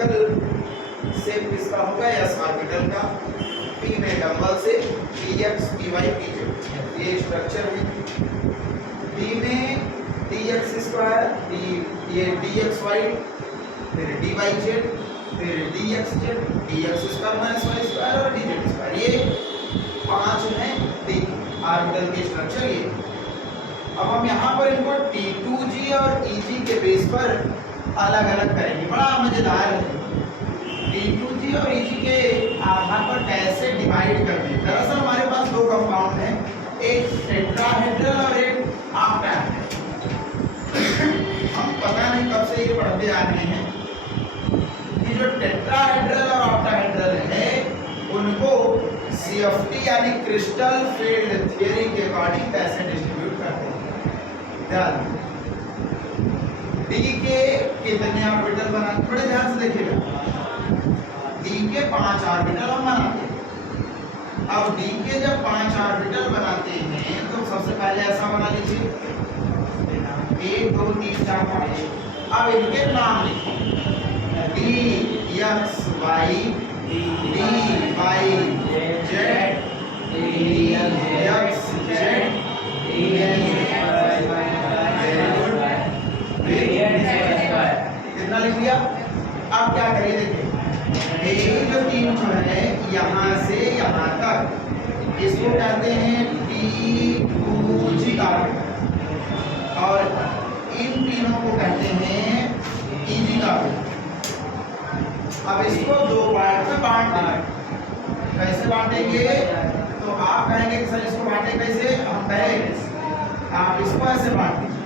Cylindrical shape किसका होगा, S orbital का। पी में डंबल से px py pz ये स्ट्रक्चर है। डी में dx स्क्वायर ये dxy, फिर dyz, फिर dxz, dx square minus y square और dz स्क्वायर, ये 5 हैं डी ऑर्बिटल के स्ट्रक्चर ये। अब हम यहाँ पर इनको T2g और Eg के बेस पर अलग अलग करेंगे, बड़ा मजेदार है। T2g और Eg के आधार पर कैसे डिवाइड करते हैं। दरअसल हमारे पास दो कंपाउंड हैं, एक टेट्राहेड्रल और एक ऑक्टाहेड्रल। हम पता नहीं कब से ये पढ़ते आ रहे हैं कि जो टेट्राहेड्रल और ऑक्टाहेड्रल है उनको CFT यानी क्रिस्टल फील्ड थ्योरी के अकॉर्डिंग कैसे डिस्ट्रीब्यूट करते हैं। ध्यान, डी के कितने ऑर्बिटल बनाते, थोड़े ध्यान से देखिएगा। डी के 5 ऑर्बिटल हम बनाते हैं। अब डी के जब 5 ऑर्बिटल बनाते हैं तो सबसे पहले ऐसा बना लीजिए 1 2 3 4 5। अब इनके नाम लिखिए, D X Y, D Y Z, D X Z, कितना लिख लिया। अब क्या करिए, देखिए ये जो तीन जो है यहाँ से यहाँ तक इसको कहते हैं T2g ऑर्बिटल और इन तीनों को कहते हैं Eg ऑर्बिटल। अब इसको दो पार्ट में बांट देंगे। कैसे बांटेंगे, तो आप कहेंगे कि सर इसको बांटे कैसे, हम कहें आप इसको ऐसे बांट दीजिए,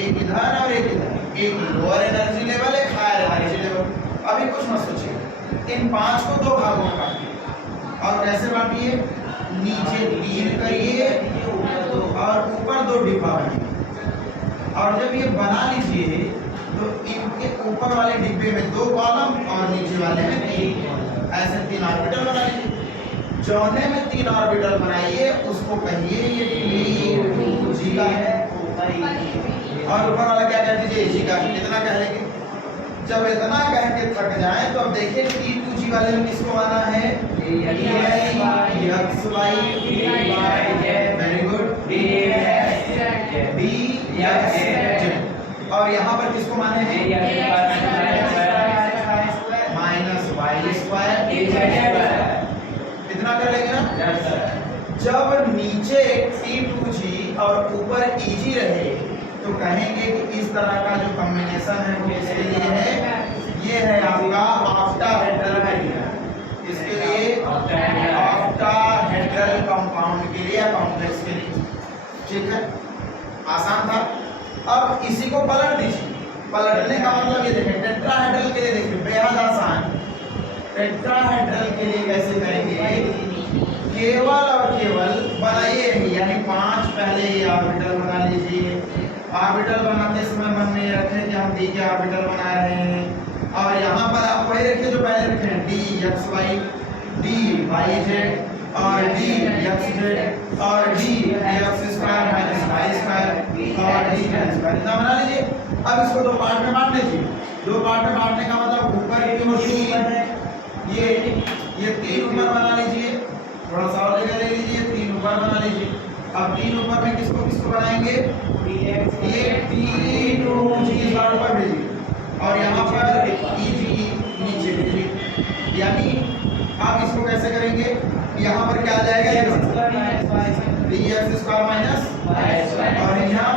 एक इधर और एक इधर, एक लोअर एनर्जी लेवल, एक हायर एनर्जी लेवल। अभी कुछ मत सोचिए, इन 5 को 2 भागों में बांटिए और कैसे बांटिए, नीचे 3 करिए और ऊपर 2 डिब्बा बनाइए। और जब ये बना लीजिए तो इनके ऊपर वाले डिब्बे में 2 कॉलम और नीचे वाले में 3 कॉलम, ऐसे 3 ऑर्बिटल बना लीजिए। चौथे में 3 ऑर्बिटल बनाइए, उसको कहिए ये T2g का है और ऊपर वाला क्या कह दीजिए Eg का। इतना कह लेंगे। जब इतना कह के थक जाए तो अब देखिए T2g वाले में किसको आना है, dx y very good, dx z। और यहाँ पर किसको माने हैं माइनस y स्क्वायर। कितना कर लेंगे ना। जब नीचे T2g और ऊपर Eg रहे तो कहेंगे कि इस तरह का जो कॉम्बिनेशन है वो किसके लिए है, ये है आपका ऑक्टाहेड्रल के लिए। इसके लिए ऑक्टाहेड्रल कंपाउंड के लिए, कॉम्प्लेक्स के लिए। ठीक है, आसान था। अब इसी को पलट दीजिए। पलटने का मतलब ये देखें, टेट्राहेड्रल के लिए देखिए बेहद आसान। टेट्राहेड्रल के लिए कैसे करेंगे, केवल और केवल बनाइए, यानी 5 पहले ये ऑर्बिटल बना लीजिए। ऑर्बिटल बनाते समय मन में ये रखें कि हम डी के ऑर्बिटल बना रहे हैं और यहाँ पर आप वही रखिए जो पहले रखे हैं, D X Y, D Y Z और डी एक्स जेड और D X square minus Y square और डी जेड स्क्वायर। इतना बना लीजिए। अब इसको 2 पार्ट में बांट लीजिए। 2 पार्ट में बांटने का मतलब ऊपर की ओर 3, ये 3 ऊपर बना लीजिए, थोड़ा सा और जगह ले लीजिए, 3 ऊपर बना लीजिए। अब 3 ऊपर में किसको किसको बनाएंगे, ये T2g पर भेजिए और यहाँ पर Eg नीचे भेजिए। यानी आप इसको कैसे करेंगे, यहाँ पर क्या आ जाएगा, dx स्क्वायर माइनस और यहाँ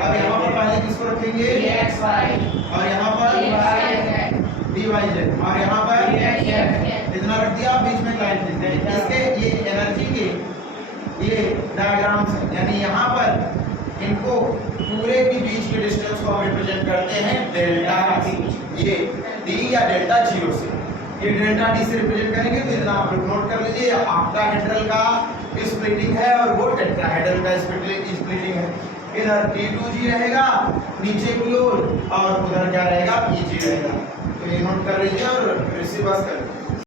अब यहाँ पर पहले किसको रखेंगे और यहाँ पर dyz और यहाँ पर इतना रख दिया। बीच में लाइन खींच दें। इसके ये एनर्जी के ये डायग्राम्स हैं, यानी यहाँ पर इनको पूरे के बीच के डिस्टेंस को हम रिप्रेजेंट करते हैं डेल्टा टी। ये डी या डेल्टा 0 से, ये डेल्टा टी से रिप्रेजेंट करेंगे। तो इतना आप नोट कर लीजिए, ऑक्टाहेड्रल का स्प्लिटिंग है और वो टेट्राहेड्रल का स्प्लिटिंग है। इधर T2g रहेगा नीचे की ओर और उधर क्या रहेगा, Eg रहेगा। तो ये नोट कर लीजिए और रिसीव बस कर लीजिए।